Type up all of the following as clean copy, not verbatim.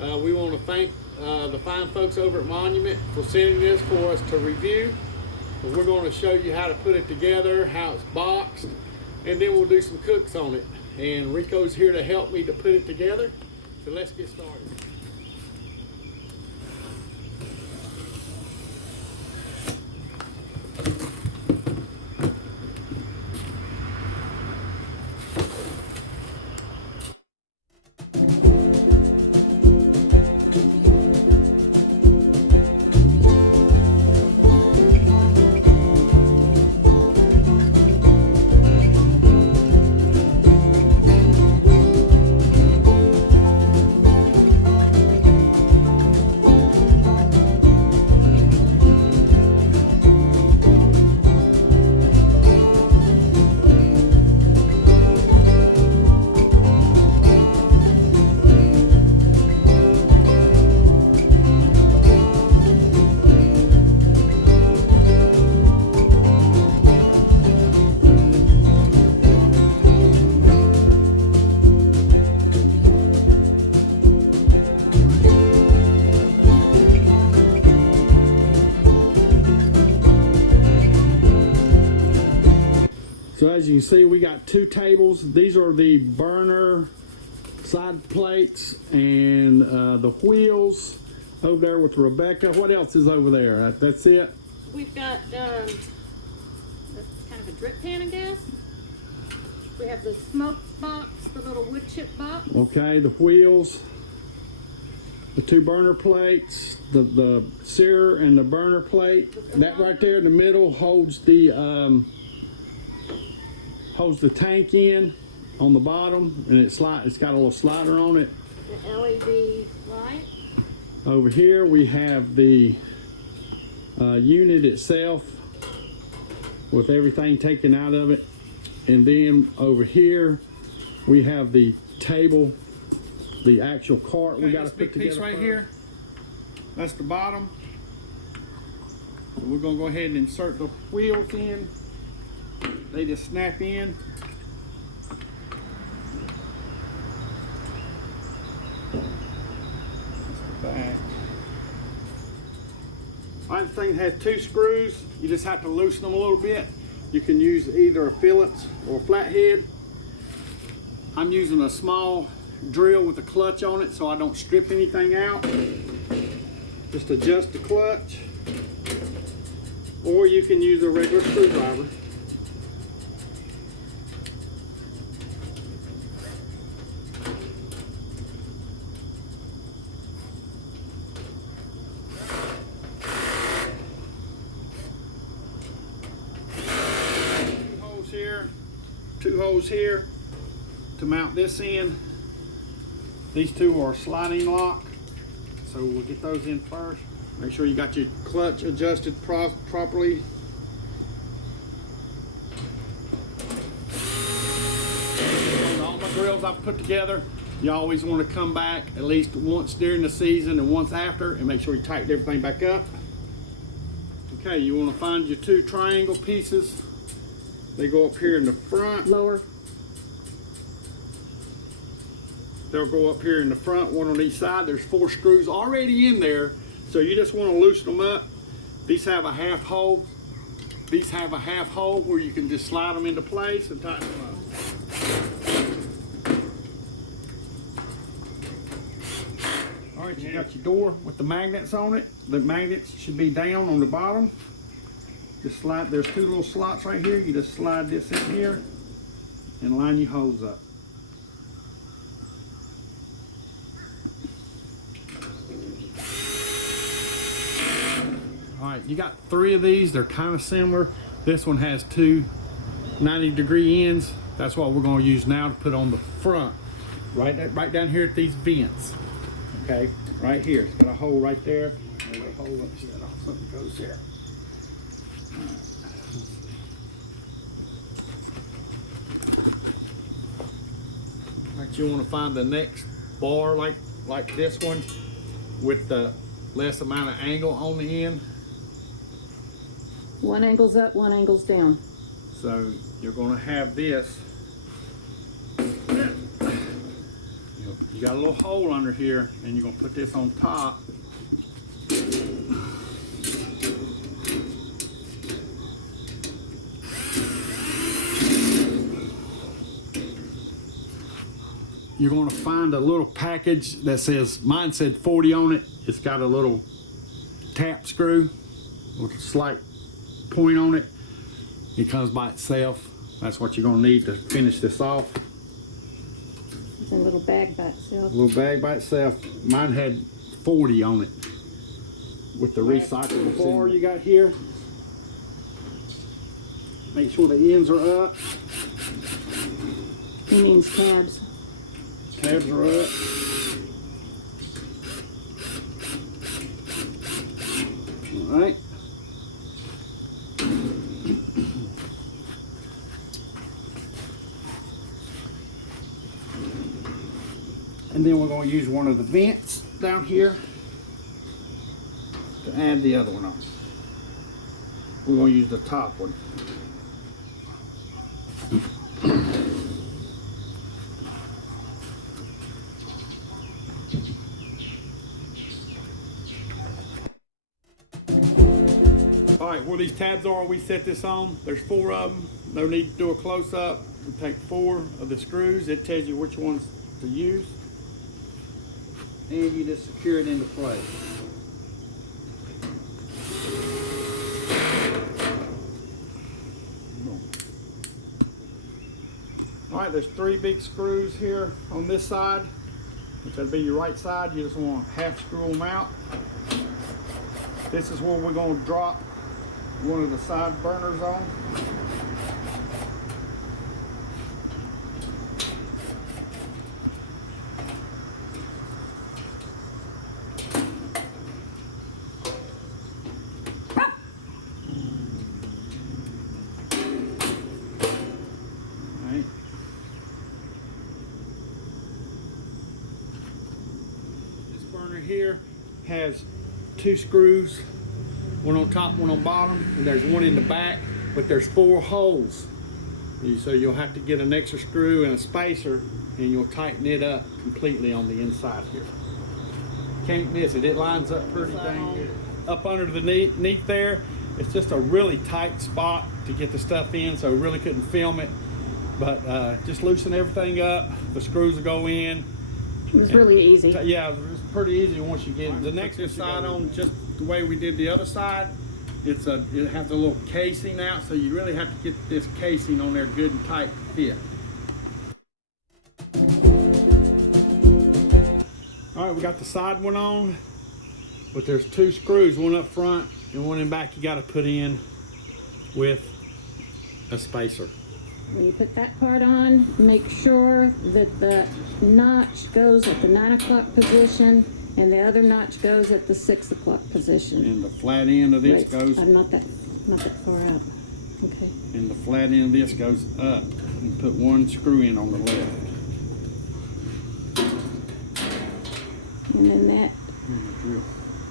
We want to thank the fine folks over at Monument for sending this for us to review. But we're going to show you how to put it together, how it's boxed, and then we'll do some cooks on it. And Rico's here to help me to put it together. So let's get started. So as you can see, we got two tables. These are the burner side plates and the wheels over there with Rebecca. What else is over there? That's it? We've got that's kind of a drip pan, I guess. We have the smoke box, the little wood chip box. Okay, the wheels, the two burner plates, the sear and the burner plate. That right there in the middle holds the tank in on the bottom, and it's got a little slider on it. The LED light. Over here we have the unit itself with everything taken out of it, and then over here we have the table, the actual cart. Okay, we got to put together piece right first. Here, that's the bottom. So we're going to go ahead and insert the wheels in. They just snap in. That's the back. This thing has two screws. You just have to loosen them a little bit. You can use either a Phillips or a flathead. I'm using a small drill with a clutch on it so I don't strip anything out. Just adjust the clutch. Or you can use a regular screwdriver. Two holes here to mount this in. These two are sliding lock, so we'll get those in first. Make sure you got your clutch adjusted properly. All my drills I've put together, you always want to come back at least once during the season and once after and make sure you tighten everything back up. Okay, you want to find your two triangle pieces. They go up here in the front. Lower. They'll go up here in the front, one on each side. There's 4 screws already in there, so you just want to loosen them up. These have a half hole. These have a half hole where you can just slide them into place and tighten them up. All right, you got your door with the magnets on it. The magnets should be down on the bottom. Just slide, there's 2 little slots right here. You just slide this in here and line your hose up. All right, you got 3 of these. They're kind of similar. This one has 2 90-degree ends. That's what we're going to use now to put on the front. Right down here at these vents. Okay, right here. It's got a hole right there. And a hole up there. Something goes there. Right, you want to find the next bar like this one with the less amount of angle on the end. One angle's up, one angle's down. So you're going to have this. You got a little hole under here, and you're gonna put this on top. You're gonna find a little package that says, mine said 40 on it. It's got a little tap screw with a slight point on it. It comes by itself. That's what you're gonna need to finish this off. It's a little bag by itself. A little bag by itself. Mine had 40 on it with the recyclable bar you got here. Make sure the ends are up. He means tabs. Tabs are up. All right. And then we're going to use one of the vents down here to add the other one on. We're going to use the top one. All right, where these tabs are, we set this on. There's 4 of them. No need to do a close-up. We take 4 of the screws. It tells you which ones to use. And you just secure it into place. All right, there's 3 big screws here on this side, which would be your right side. You just want to half screw them out. This is where we're going to drop one of the side burners on. Here has 2 screws, one on top, one on bottom, and there's one in the back, but there's 4 holes. So you'll have to get an extra screw and a spacer, and you'll tighten it up completely on the inside here. Can't miss it. It lines up pretty dang good. Up under the neat there, it's just a really tight spot to get the stuff in, so we really couldn't film it. But just loosen everything up. The screws will go in. It was really easy. Yeah, it's pretty easy once you get it. The next side on just the way we did the other side, it has a little casing out, so you really have to get this casing on there good and tight to fit. All right, we got the side one on, but there's 2 screws, one up front and one in back you got to put in with a spacer. When you put that part on, make sure that the notch goes at the 9 o'clock position and the other notch goes at the 6 o'clock position. And the flat end of this goes... I'm not that far out. Okay. And the flat end of this goes up. And put 1 screw in on the left. And then that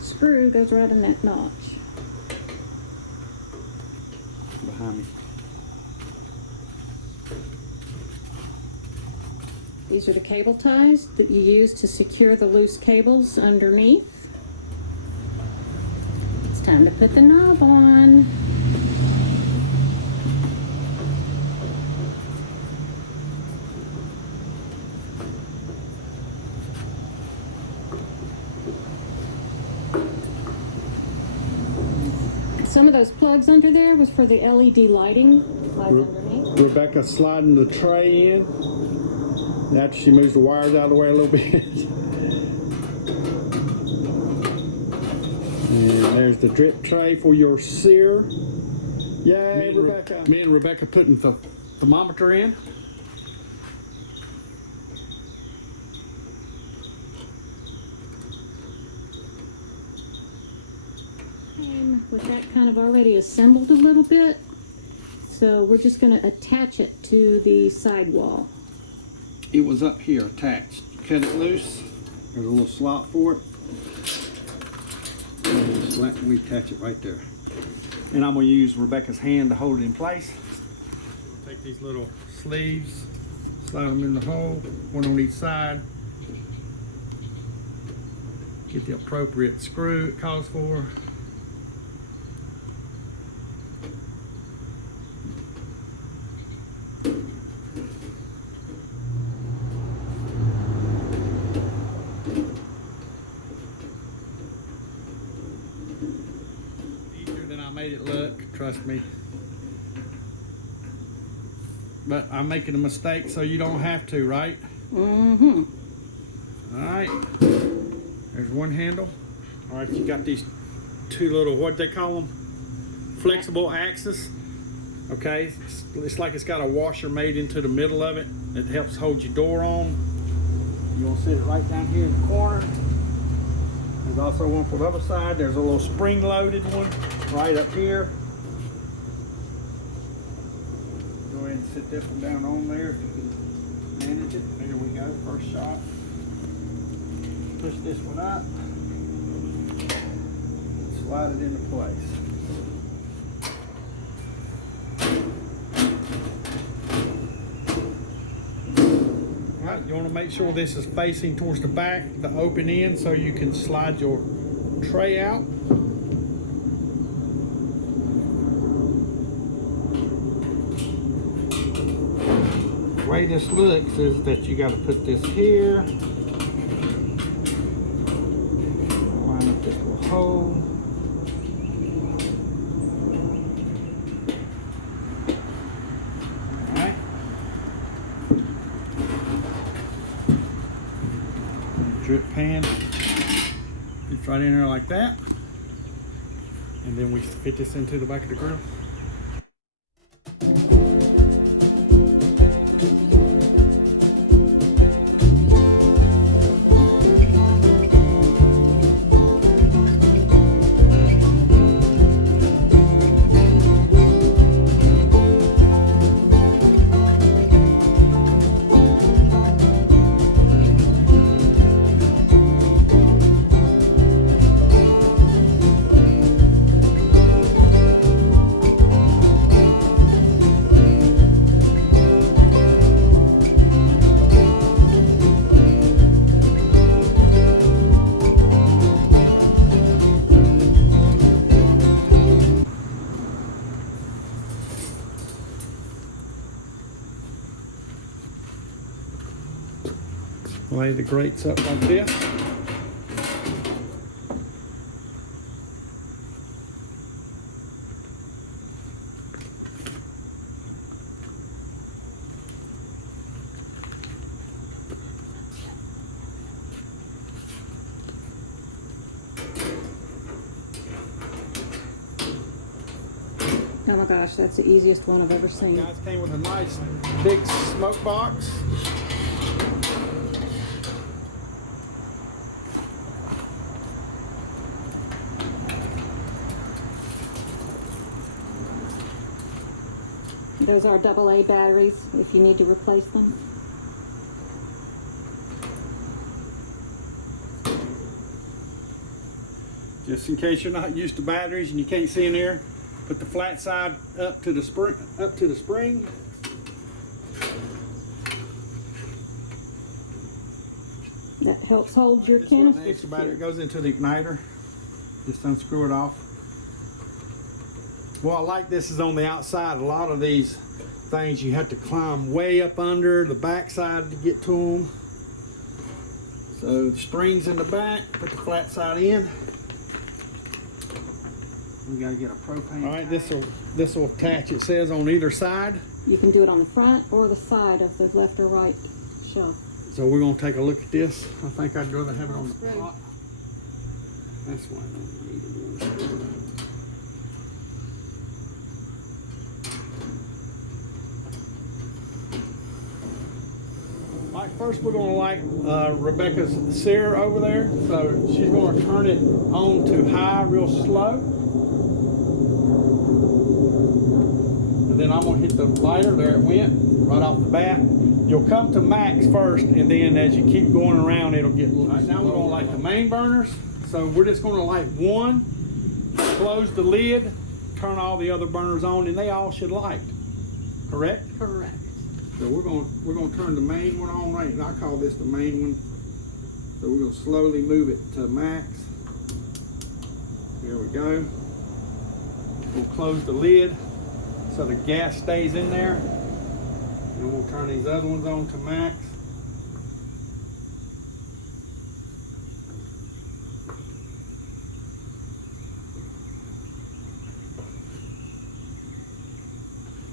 screw goes right in that notch. Behind me. These are the cable ties that you use to secure the loose cables underneath. It's time to put the knob on. Some of those plugs under there was for the LED lighting. Underneath. Rebecca sliding the tray in. After she moves the wires out of the way a little bit. And there's the drip tray for your sear. Yay, Rebecca. Me and Rebecca putting the thermometer in. And with that kind of already assembled a little bit, so we're just going to attach it to the sidewall. It was up here attached. Cut it loose. There's a little slot for it. And just we attach it right there. And I'm going to use Rebecca's hand to hold it in place. Take these little sleeves, slide them in the hole, one on each side. Get the appropriate screw it calls for. Easier than I made it look, trust me. But I'm making a mistake so you don't have to, right? Mm-hmm. All right, there's one handle. All right, you got these two little, what they call them? Flexible axes. Okay, it's like it's got a washer made into the middle of it. It helps hold your door on. You want to sit it right down here in the corner. There's also one for the other side. There's a little spring-loaded one right up here. Go ahead and sit this one down on there if you can manage it. There we go, first shot. Push this one up, slide it into place. All right, you want to make sure this is facing towards the back, the open end, so you can slide your tray out. The way this looks is that you got to put this here. Hole. Alright. Drip pan. Fits right in there like that. And then we fit this into the back of the grill. Lay the grates up like this. Oh my gosh, that's the easiest one I've ever seen. Guys, came with a nice big smoke box. Those are AA batteries if you need to replace them. Just in case you're not used to batteries and you can't see in there, put the flat side up to the spring. That helps hold your This one, the canister. extra battery goes into the igniter. Just unscrew it off. Well, I like this is on the outside. A lot of these things you have to climb way up under the back side to get to them. So the spring's in the back, put the flat side in. We gotta get a propane. All right, this will attach, it says, on either side. You can do it on the front or the side of the left or right shelf. So we're gonna take a look at this. I think I'd rather have it on the top. That's why I don't need it. First, we're going to light Rebecca's sear over there. So she's going to turn it on to high real slow. And then I'm going to hit the lighter. There it went, right off the bat. You'll come to max first, and then as you keep going around, it'll get low. Right, now we're going to light the main burners. So we're just going to light one, close the lid, turn all the other burners on, and they all should light. Correct? Correct. So we're going to turn the main one on right. I call this the main one. So we're going to slowly move it to max. Here we go. We'll close the lid so the gas stays in there. And we'll turn these other ones on to max.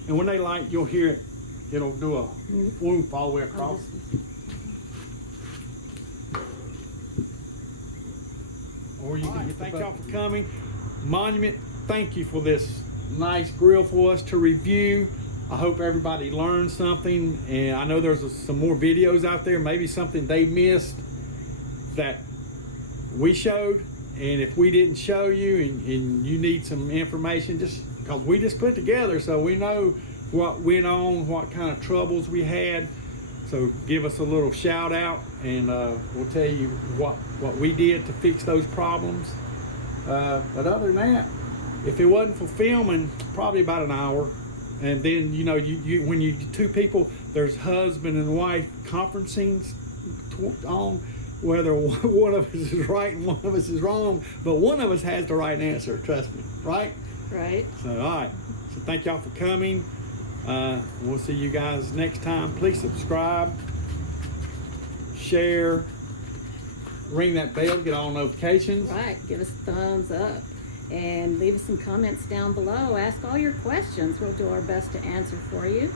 And when they light, you'll hear it. It'll do a whoop all the way across. Or you can thank y'all for coming. Monument, thank you for this nice grill for us to review. I hope everybody learned something, and I know there's some more videos out there, maybe something they missed that we showed. And if we didn't show you and you need some information, just because we just put together so we know what went on, what kind of troubles we had. So give us a little shout out, and we'll tell you what we did to fix those problems. But other than that, if it wasn't for filming, probably about an hour. And then, you know, when you two people, there's husband and wife conferencing on whether one of us is right and one of us is wrong, but one of us has the right answer, trust me, right? Right. So, all right. So thank y'all for coming. We'll see you guys next time. Please subscribe, share, ring that bell, get all notifications. Right. Give us a thumbs up and leave us some comments down below. Ask all your questions. We'll do our best to answer for you.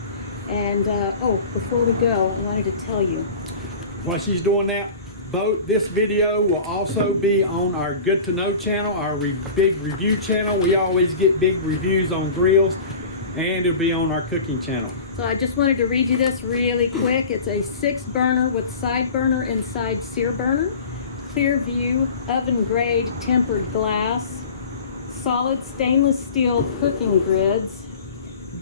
And before we go, I wanted to tell you. While she's doing that, this video will also be on our Good to Know channel, our big review channel. We always get big reviews on grills, and it'll be on our cooking channel. So I just wanted to read you this really quick. It's a 6-burner with side burner and side sear burner, Clearview oven grade tempered glass, solid stainless steel cooking grids,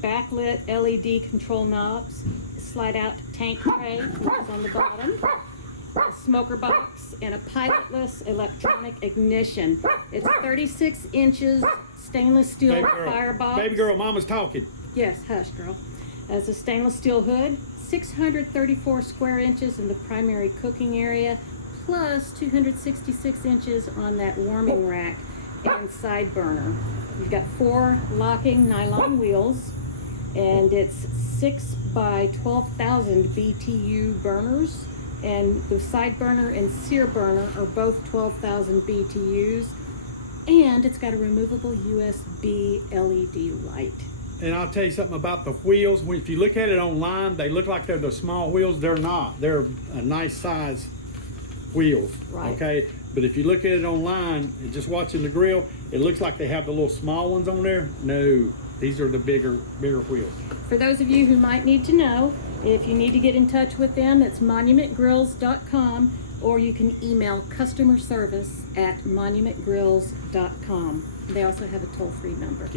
backlit LED control knobs, slide out tank tray, which is on the bottom, a smoker box, and a pilotless electronic ignition. It's 36 inches stainless steel firebox. Baby girl, mama's talking. Yes, hush, girl. Has a stainless steel hood, 634 square inches in the primary cooking area, plus 266 inches on that warming rack and side burner. You've got 4 locking nylon wheels, and it's 6 by 12,000 BTU burners, and the side burner and sear burner are both 12,000 BTUs, and it's got a removable USB LED light. And I'll tell you something about the wheels. If you look at it online, they look like they're the small wheels. They're not. They're a nice size wheels. Right. Okay. But if you look at it online and just watching the grill, it looks like they have the little small ones on there. No, these are the bigger wheels. For those of you who might need to know, if you need to get in touch with them, it's monumentgrills.com, or you can email customer service at monumentgrills.com. They also have a toll-free number.